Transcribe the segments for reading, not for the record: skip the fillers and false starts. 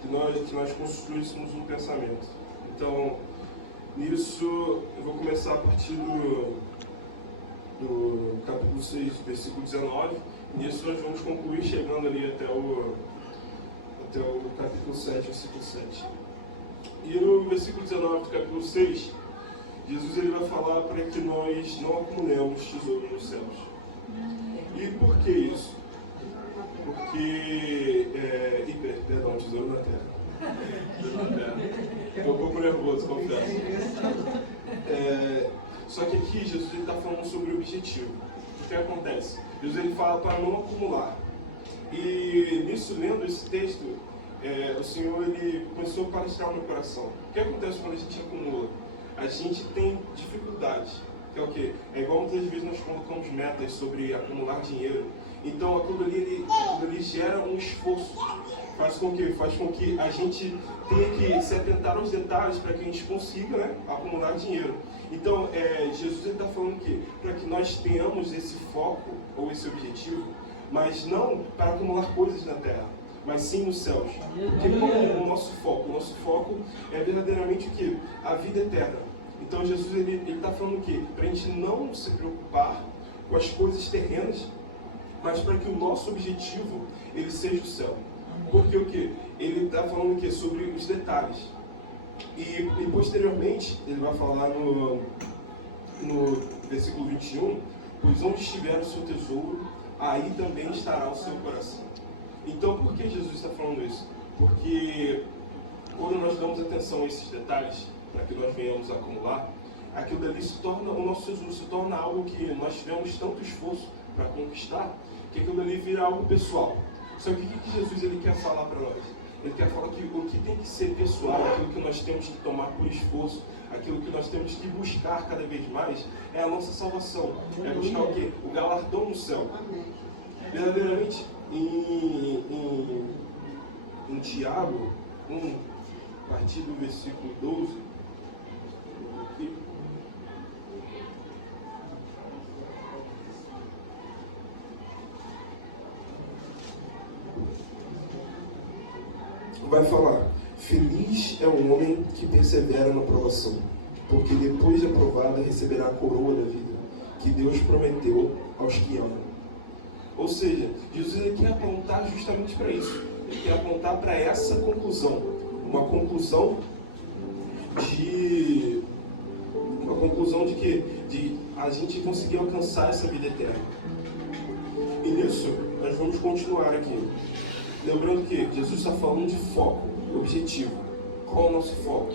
que nós construíssemos um pensamento. Então, nisso, eu vou começar a partir do capítulo 6, versículo 19. Nisso nós vamos concluir chegando ali até o capítulo 7, versículo 7. E no versículo 19 do capítulo 6, Jesus ele vai falar para que nós não acumulemos tesouro nos céus. E por que isso? Porque... tesouro na terra. Estou um pouco nervoso, confesso. Só que aqui Jesus está falando sobre o objetivo. O que acontece? Jesus ele fala para não acumular. E nisso, lendo esse texto, o Senhor ele começou a palestrar no meu coração. O que acontece quando a gente acumula? A gente tem dificuldades. Que é o quê? É igual muitas vezes nós colocamos metas sobre acumular dinheiro. Então aquilo ali gera um esforço. Faz com que a gente tenha que se atentar aos detalhes para que a gente consiga, né, acumular dinheiro. Então, Jesus está falando que para que nós tenhamos esse foco ou esse objetivo, mas não para acumular coisas na terra, mas sim nos céus. Porque qual é o nosso foco? O nosso foco é verdadeiramente o quê? A vida eterna. Então, Jesus ele está falando o quê? Para a gente não se preocupar com as coisas terrenas, mas para que o nosso objetivo ele seja o céu. Porque o que? Ele está falando o quê? Sobre os detalhes. E posteriormente, ele vai falar no versículo 21, pois onde estiver o seu tesouro, aí também estará o seu coração. Então, por que Jesus está falando isso? Porque quando nós damos atenção a esses detalhes, para que nós venhamos a acumular, aquilo dali se torna o nosso tesouro, se torna algo que nós tivemos tanto esforço para conquistar, que aquilo dali vira algo pessoal. Só que o que Jesus ele quer falar para nós? Ele quer falar que o que tem que ser pessoal, aquilo que nós temos que tomar por esforço, aquilo que nós temos que buscar cada vez mais, é a nossa salvação. É buscar o quê? O galardão no céu. Verdadeiramente, em Tiago 1, a partir do versículo 12, vai falar: feliz é o homem que persevera na provação, porque depois de aprovada receberá a coroa da vida, que Deus prometeu aos que amam. Ou seja, Jesus ele quer apontar justamente para isso. Ele quer apontar para essa conclusão. Uma conclusão de que de a gente conseguir alcançar essa vida eterna. E nisso, nós vamos continuar aqui. Lembrando que Jesus está falando de foco, objetivo. Qual é o nosso foco?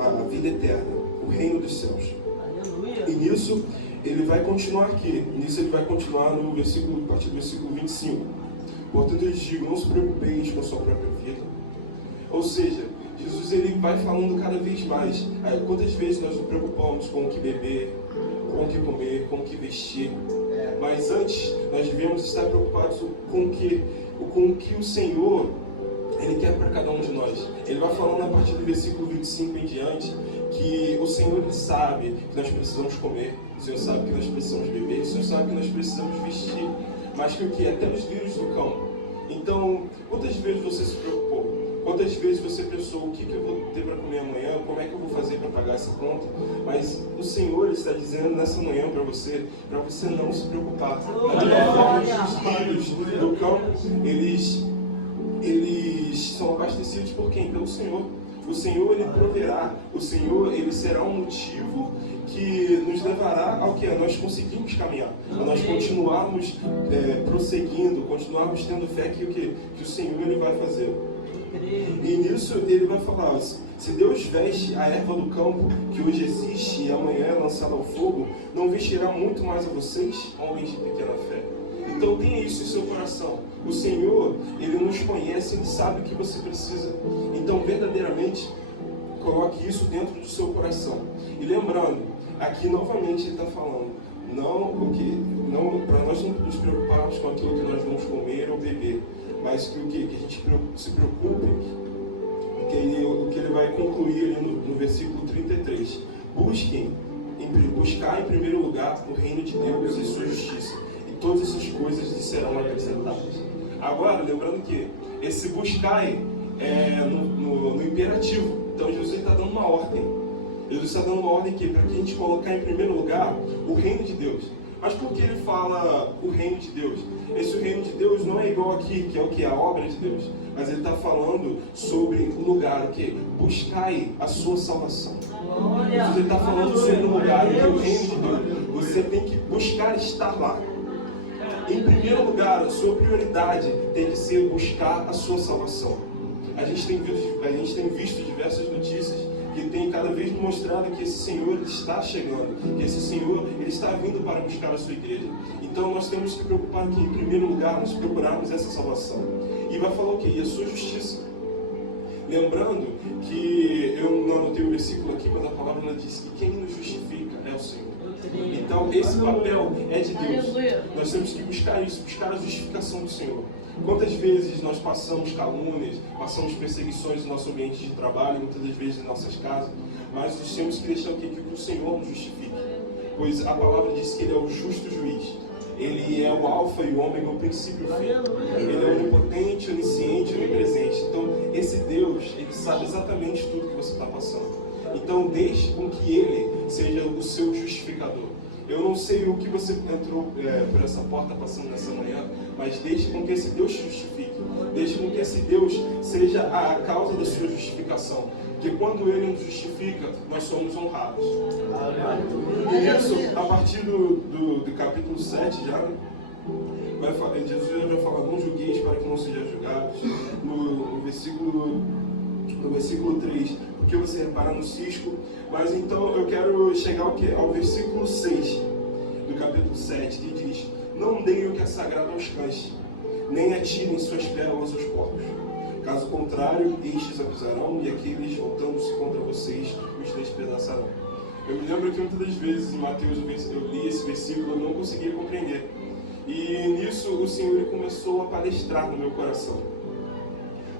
A vida eterna, o reino dos céus. Aleluia. E nisso, ele vai continuar aqui. Nisso ele vai continuar no versículo, a partir do versículo 25. Portanto, eu digo, não se preocupeis com a sua própria vida. Ou seja, Jesus ele vai falando cada vez mais. Quantas vezes nós nos preocupamos com o que beber, com o que comer, com o que vestir. Mas antes, nós devemos estar preocupados com o que o Senhor ele quer para cada um de nós. Ele vai falando a partir do versículo 25 em diante, que o Senhor ele sabe que nós precisamos comer, o Senhor sabe que nós precisamos beber, o Senhor sabe que nós precisamos vestir, mas que o que? Até os lírios do campo. Então, quantas vezes você se preocupou? Quantas vezes você pensou, o que eu vou ter para comer amanhã? Como é que eu vou fazer para pagar essa conta? Mas o Senhor está dizendo nessa manhã para você não se preocupar. Da mesma forma que os lírios do campo, eles são abastecidos por quem? Pelo Senhor. O Senhor ele proverá. O Senhor ele será um motivo que nos levará ao que? Nós conseguimos caminhar. A nós continuarmos prosseguindo, continuarmos tendo fé que o Senhor ele vai fazer. E nisso ele vai falar: se Deus veste a erva do campo, que hoje existe e amanhã é lançada ao fogo, não vestirá muito mais a vocês, homens de pequena fé. Então tenha isso em seu coração. O Senhor, ele nos conhece, ele sabe o que você precisa. Então verdadeiramente coloque isso dentro do seu coração. E lembrando, aqui novamente ele está falando, não para nós não nos preocuparmos com aquilo que nós vamos comer ou beber, mas que a gente se preocupe, o que ele vai concluir ali no versículo 33. Buscar em primeiro lugar o reino de Deus e sua justiça, e todas essas coisas lhe serão acrescentadas. Agora, lembrando que esse buscar no imperativo. Então Jesus está dando uma ordem. Jesus está dando uma ordem para que a gente colocar em primeiro lugar o reino de Deus. Mas por que ele fala o reino de Deus? Esse reino de Deus não é igual aqui, que é o que? A obra de Deus. Mas ele está falando sobre o lugar, o que? Buscai a sua salvação. Jesus está falando sobre o lugar, que é o reino de Deus. Você tem que buscar estar lá. Em primeiro lugar, a sua prioridade tem que ser buscar a sua salvação. A gente tem visto diversas notícias que tem cada vez mostrado que esse Senhor está chegando, que esse Senhor ele está vindo para buscar a sua igreja. Então nós temos que preocupar que, em primeiro lugar, nós procurarmos essa salvação. E vai falar o quê? E a sua justiça. Lembrando que eu não anotei o versículo aqui, mas a palavra diz que quem nos justifica é o Senhor. Então esse papel é de Deus. Nós temos que buscar isso, buscar a justificação do Senhor. Quantas vezes nós passamos calúnias, passamos perseguições no nosso ambiente de trabalho, muitas das vezes em nossas casas, mas nós temos que deixar que o Senhor nos justifique. Pois a palavra diz que Ele é o justo juiz. Ele é o alfa e o ômega, o princípio e o fim. Ele é onipotente, onisciente, onipresente. Então, esse Deus, Ele sabe exatamente tudo que você está passando. Então, deixe com que Ele seja o seu justificador. Eu não sei o que você entrou por essa porta passando nessa manhã, mas deixe com que esse Deus te justifique. Deixe com que esse Deus seja a causa da sua justificação. Porque quando Ele nos justifica, nós somos honrados. E isso, a partir do capítulo 7 já, Jesus vai falar, não julgueis para que não sejam julgados. No versículo 3, porque você repara no cisco. Mas então eu quero chegar ao versículo 6 do capítulo 7, que diz: não deem o que é sagrado aos cães, nem atirem suas pérolas aos porcos. Caso contrário, estes avisarão, e aqueles voltando-se contra vocês os despedaçarão. Eu me lembro que muitas das vezes em Mateus eu li esse versículo e eu não conseguia compreender. E nisso o Senhor ele começou a palestrar no meu coração.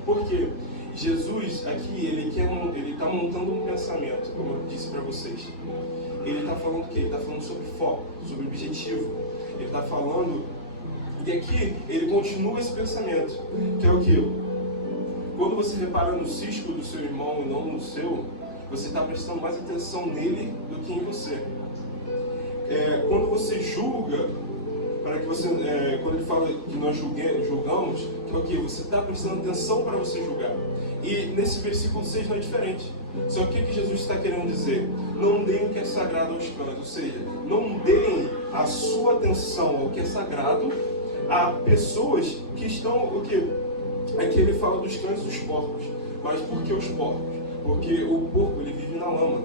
Por quê? Jesus aqui, ele está montando um pensamento, como eu disse para vocês. Ele está falando o quê? Ele está falando sobre foco, sobre objetivo. Ele está falando, e aqui ele continua esse pensamento, que é o quê? Quando você repara no cisco do seu irmão e não no seu, você está prestando mais atenção nele do que em você. Quando você julga, quando ele fala que nós julgamos, que é o quê? Você está prestando atenção para você julgar. E nesse versículo 6 não é diferente. Só que o que Jesus está querendo dizer? Não deem o que é sagrado aos cães, ou seja, não deem a sua atenção ao que é sagrado a pessoas que estão, o quê? Aqui ele fala dos cães e dos porcos. Mas por que os porcos? Porque o porco ele vive na lama.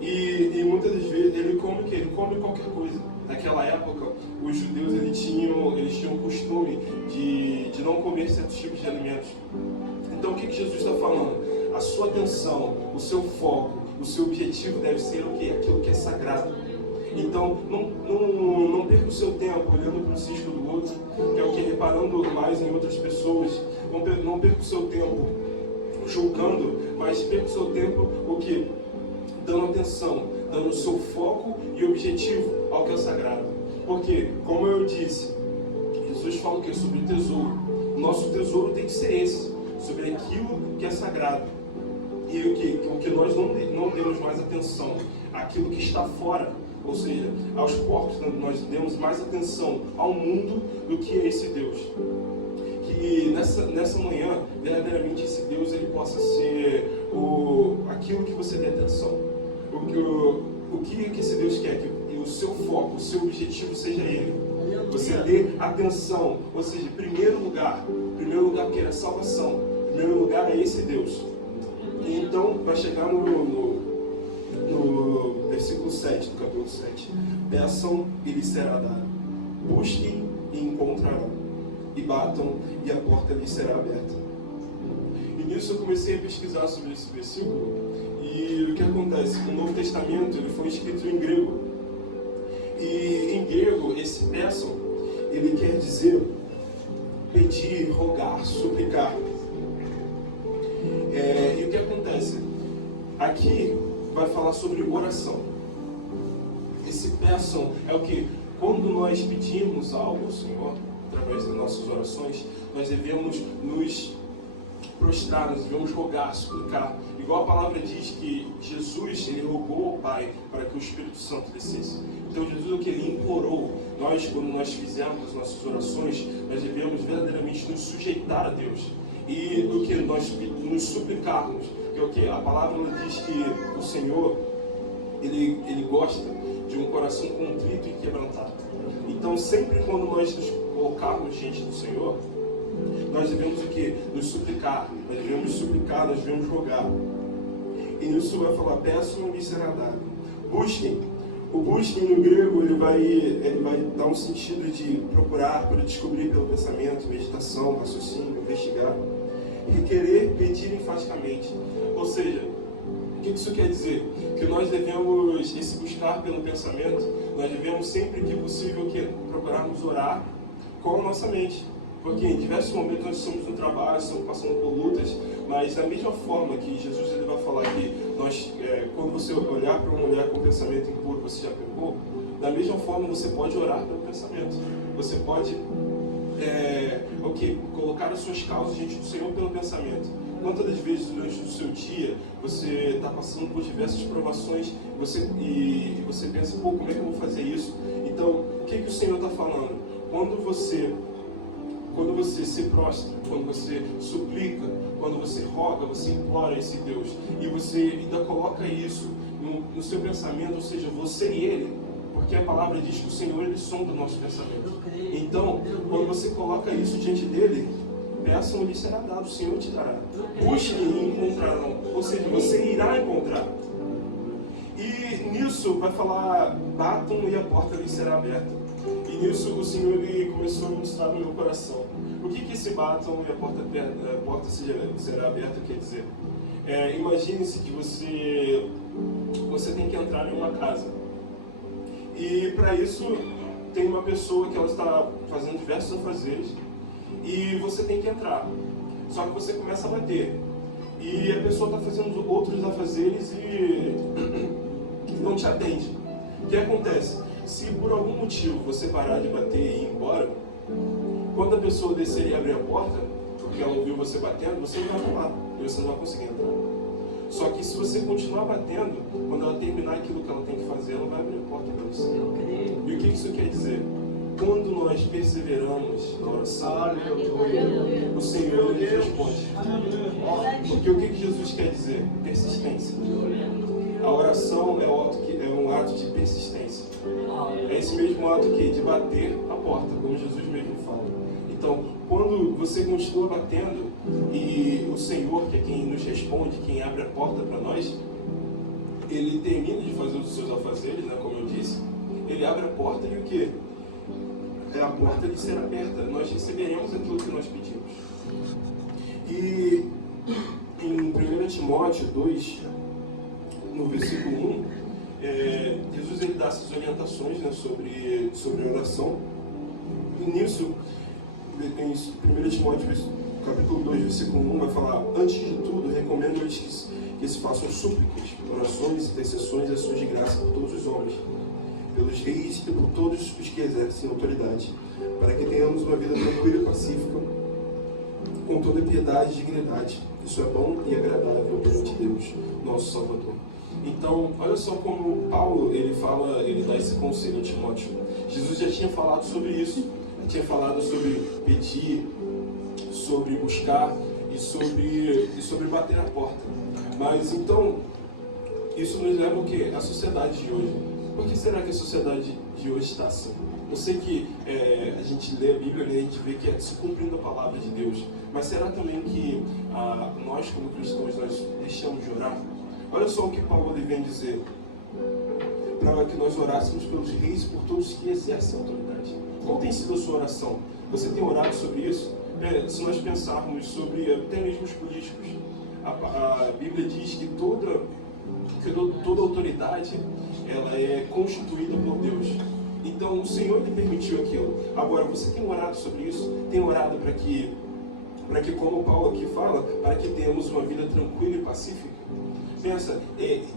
E muitas das vezes ele come o quê? Ele come qualquer coisa. Naquela época, os judeus eles tinham o costume de não comer certos tipos de alimentos. Então o que Jesus está falando? A sua atenção, o seu foco, o seu objetivo deve ser o quê? Aquilo que é sagrado. Então não perca o seu tempo olhando para o cisco do outro, que é o que? Reparando mais em outras pessoas. Não perca o seu tempo julgando, mas perca o seu tempo o quê? Dando atenção, dando o seu foco e objetivo ao que é sagrado. Porque, como eu disse, Jesus fala o quê? Sobre o tesouro. O nosso tesouro tem que ser esse, sobre aquilo que é sagrado. E o que nós não demos mais atenção, aquilo que está fora, ou seja, aos porcos, nós demos mais atenção ao mundo do que a esse Deus. Que nessa manhã, verdadeiramente esse Deus ele possa ser aquilo que você dê atenção. O que esse Deus quer? Que o seu foco, o seu objetivo seja Ele. Você dê atenção, ou seja, primeiro lugar que era salvação, primeiro lugar é esse Deus. E então vai chegar no versículo 7 do capítulo 7. Peçam e lhes será dado. Busquem e encontrarão. E batam e a porta lhes será aberta. E nisso eu comecei a pesquisar sobre esse versículo. E o que acontece? O Novo Testamento ele foi escrito em grego. E em grego, esse peçam, ele quer dizer pedir, rogar, suplicar. E o que acontece? Aqui vai falar sobre oração. Esse peçam é o que? Quando nós pedimos algo ao Senhor, através das nossas orações, nós devemos nos prostrar, nós devemos rogar, suplicar. Igual a palavra diz que Jesus, ele rogou ao Pai para que o Espírito Santo descesse. Então Jesus, o que ele implorou, quando nós fizemos as nossas orações, nós devemos verdadeiramente nos sujeitar a Deus. E do que nós nos suplicarmos, que é o que a palavra diz que o Senhor, ele gosta de um coração contrito e quebrantado. Então sempre quando nós nos colocarmos diante do Senhor, nós devemos o que? Nos suplicar, nós devemos rogar. E nisso vai falar, peçam e será dado. Busquem. O busquem no grego, ele vai dar um sentido de procurar, para descobrir pelo pensamento, meditação, raciocínio, investigar. E querer pedir enfaticamente. Ou seja, o que isso quer dizer? Que nós devemos, esse buscar pelo pensamento, nós devemos sempre que possível procurarmos orar com a nossa mente. Porque em diversos momentos nós estamos no trabalho, estamos passando por lutas, mas da mesma forma que Jesus ele vai falar que quando você olhar para uma mulher com pensamento impuro, você já pecou, da mesma forma você pode orar pelo pensamento. Você pode colocar as suas causas diante do Senhor pelo pensamento. Quantas das vezes durante o seu dia você está passando por diversas provações e você pensa, como é que eu vou fazer isso? Então, o que o Senhor está falando? Quando você se prostra, quando você suplica, quando você roga, você implora esse Deus, e você ainda coloca isso no seu pensamento, ou seja, você e Ele, porque a palavra diz que o Senhor, Ele sonda o nosso pensamento. Então, quando você coloca isso diante dele, peçam e lhe será dado, o Senhor te dará. Busquem e encontrarão, ou seja, você irá encontrar. E nisso vai falar, batam e a porta lhe será aberta. E nisso o Senhor ele começou a ministrar no meu coração. O que esse batam e a porta será aberta quer dizer? Imagine-se que você tem que entrar em uma casa. E para isso tem uma pessoa que ela está fazendo diversos afazeres e você tem que entrar. Só que você começa a bater. E a pessoa está fazendo outros afazeres e não te atende. O que acontece? Se por algum motivo você parar de bater e ir embora, quando a pessoa descer e abrir a porta, porque ela ouviu você batendo, você não vai falar, e você não vai conseguir entrar. Só que se você continuar batendo, quando ela terminar aquilo que ela tem que fazer, ela vai abrir a porta para você. E o que isso quer dizer? Quando nós perseveramos na oração, o Senhor ele responde. Porque o que Jesus quer dizer? Persistência. A oração é um ato de persistência. É esse mesmo ato de bater a porta, como Jesus mesmo fala. Então, quando você continua batendo e o Senhor, que é quem nos responde, quem abre a porta para nós, ele termina de fazer os seus afazeres, como eu disse, ele abre a porta e o quê? A porta de ser aberta, nós receberemos aquilo que nós pedimos. E em 1 Timóteo 2, no versículo 1, Jesus ele dá essas orientações sobre oração. E nisso, em 1 Timóteo capítulo 2, versículo 1, vai falar: antes de tudo, recomendo-lhes que se façam súplicas, orações, intercessões e ações de graça por todos os homens, pelos reis e por todos os que exercem autoridade, para que tenhamos uma vida tranquila e pacífica, com toda piedade e dignidade. Isso é bom e agradável perante Deus, nosso Salvador. Então, olha só como Paulo ele dá esse conselho a Timóteo. Jesus já tinha falado sobre isso, já tinha falado sobre pedir, sobre buscar e sobre bater a porta. Mas então, isso nos leva ao quê? À sociedade de hoje. Por que será que a sociedade de hoje está assim? Eu sei que a gente lê a Bíblia e a gente vê que é se cumprindo a palavra de Deus. Mas será também que nós, como cristãos, nós deixamos de orar? Olha só o que Paulo vem dizer. Para que nós orássemos pelos reis e por todos que exercem autoridade. Qual tem sido a sua oração? Você tem orado sobre isso? Se nós pensarmos sobre até mesmo os políticos, a Bíblia diz que toda autoridade ela é constituída por Deus. Então o Senhor lhe permitiu aquilo. Agora, você tem orado sobre isso? Tem orado para que como Paulo aqui fala, para que tenhamos uma vida tranquila e pacífica? Pensa,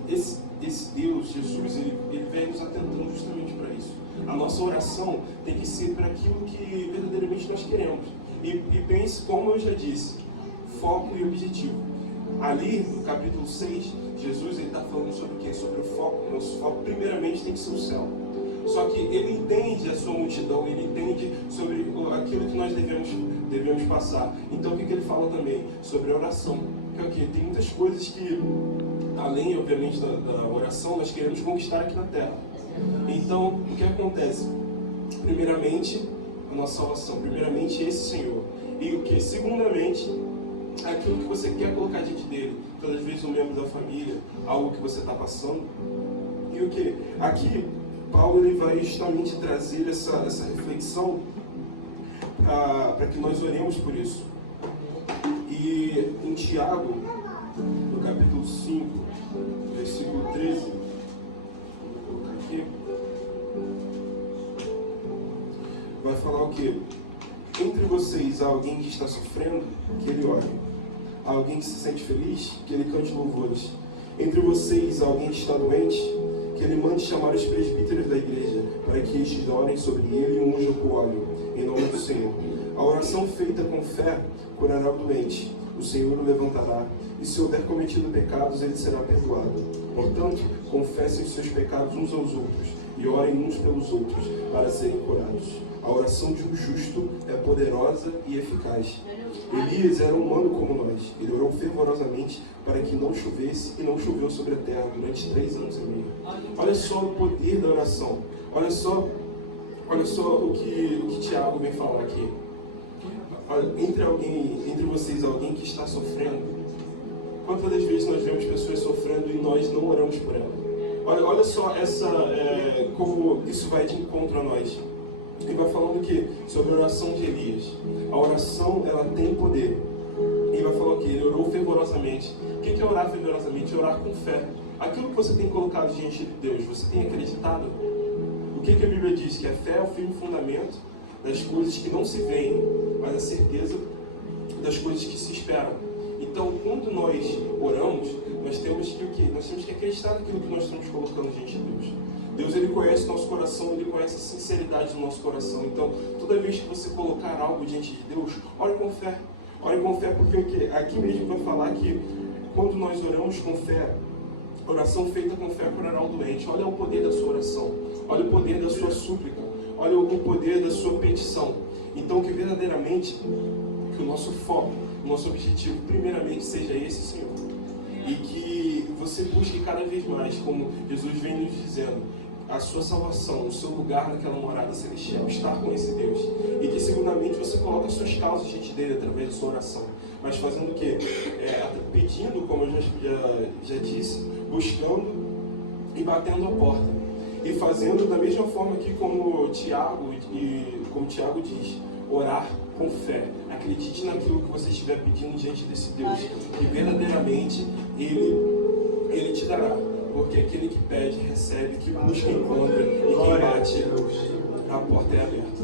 esse Deus, Jesus, ele vem nos atentando justamente para isso. A nossa oração tem que ser para aquilo que verdadeiramente nós queremos. E pense, como eu já disse, foco e objetivo. Ali, no capítulo 6, Jesus está falando sobre o quê? Sobre o foco. Nosso foco, primeiramente, tem que ser o céu. Só que ele entende a sua multidão, ele entende sobre aquilo que nós devemos passar. Então, o que ele fala também? Sobre a oração. Que é o quê? Tem muitas coisas que, além, obviamente, da oração, nós queremos conquistar aqui na Terra. Então, o que acontece? Primeiramente, a nossa salvação. Primeiramente, esse Senhor. E o que? Segundamente, aquilo que você quer colocar diante dele. Todas as vezes um membro da família, algo que você está passando. E o que? Aqui, Paulo ele vai justamente trazer essa reflexão para que nós oremos por isso. E em Tiago, no capítulo 5, versículo 13, vou colocar aqui, vai falar o quê? Entre vocês há alguém que está sofrendo, que ele ore. Há alguém que se sente feliz, que ele cante louvores. Entre vocês há alguém que está doente, que ele mande chamar os presbíteros da igreja, para que estes orem sobre ele e unjam com óleo, em nome do Senhor. A oração feita com fé curará o doente, o Senhor o levantará, e se houver cometido pecados, ele será perdoado. Portanto, confessem os seus pecados uns aos outros, e orem uns pelos outros, para serem curados. A oração de um justo é poderosa e eficaz. Elias era humano como nós. Ele orou fervorosamente para que não chovesse, e não choveu sobre a terra durante 3 anos e meio. Olha só o poder da oração. Olha só o que Tiago vem falar aqui. Entre vocês, alguém que está sofrendo. Quantas das vezes nós vemos pessoas sofrendo e nós não oramos por ela? Olha só como isso vai de encontro a nós. Ele vai falando que sobre a oração de Elias. A oração, ela tem poder. Ele vai falar que ele orou fervorosamente. O que é orar fervorosamente? Orar com fé. Aquilo que você tem colocado diante de Deus, você tem acreditado? O que a Bíblia diz? Que a fé é o firme fundamento das coisas que não se veem, mas a certeza das coisas que se esperam. Então, quando nós oramos, nós temos que o quê? Nós temos que acreditar naquilo que nós estamos colocando diante de Deus. Deus, ele conhece o nosso coração, ele conhece a sinceridade do nosso coração. Então, toda vez que você colocar algo diante de Deus, ore com fé. Ore com fé, porque aqui mesmo vai falar que quando nós oramos com fé, oração feita com fé curará o doente. Olha o poder da sua oração. Olha o poder da sua súplica. Olha o poder da sua petição. Então, que verdadeiramente, que o nosso foco, o nosso objetivo, primeiramente, seja esse, Senhor. E que você busque cada vez mais, como Jesus vem nos dizendo, a sua salvação, o seu lugar naquela morada celestial, estar com esse Deus. E que, segundamente, você coloque as suas causas diante dele através da sua oração. Mas fazendo o quê? Pedindo, como eu já disse, buscando e batendo a porta. E fazendo da mesma forma que como Tiago diz, orar com fé. Acredite naquilo que você estiver pedindo diante desse Deus, que verdadeiramente Ele te dará. Porque aquele que pede, recebe, que busca, encontra, e quem bate, a porta é aberta.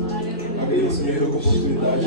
Agradeço mesmo a oportunidade.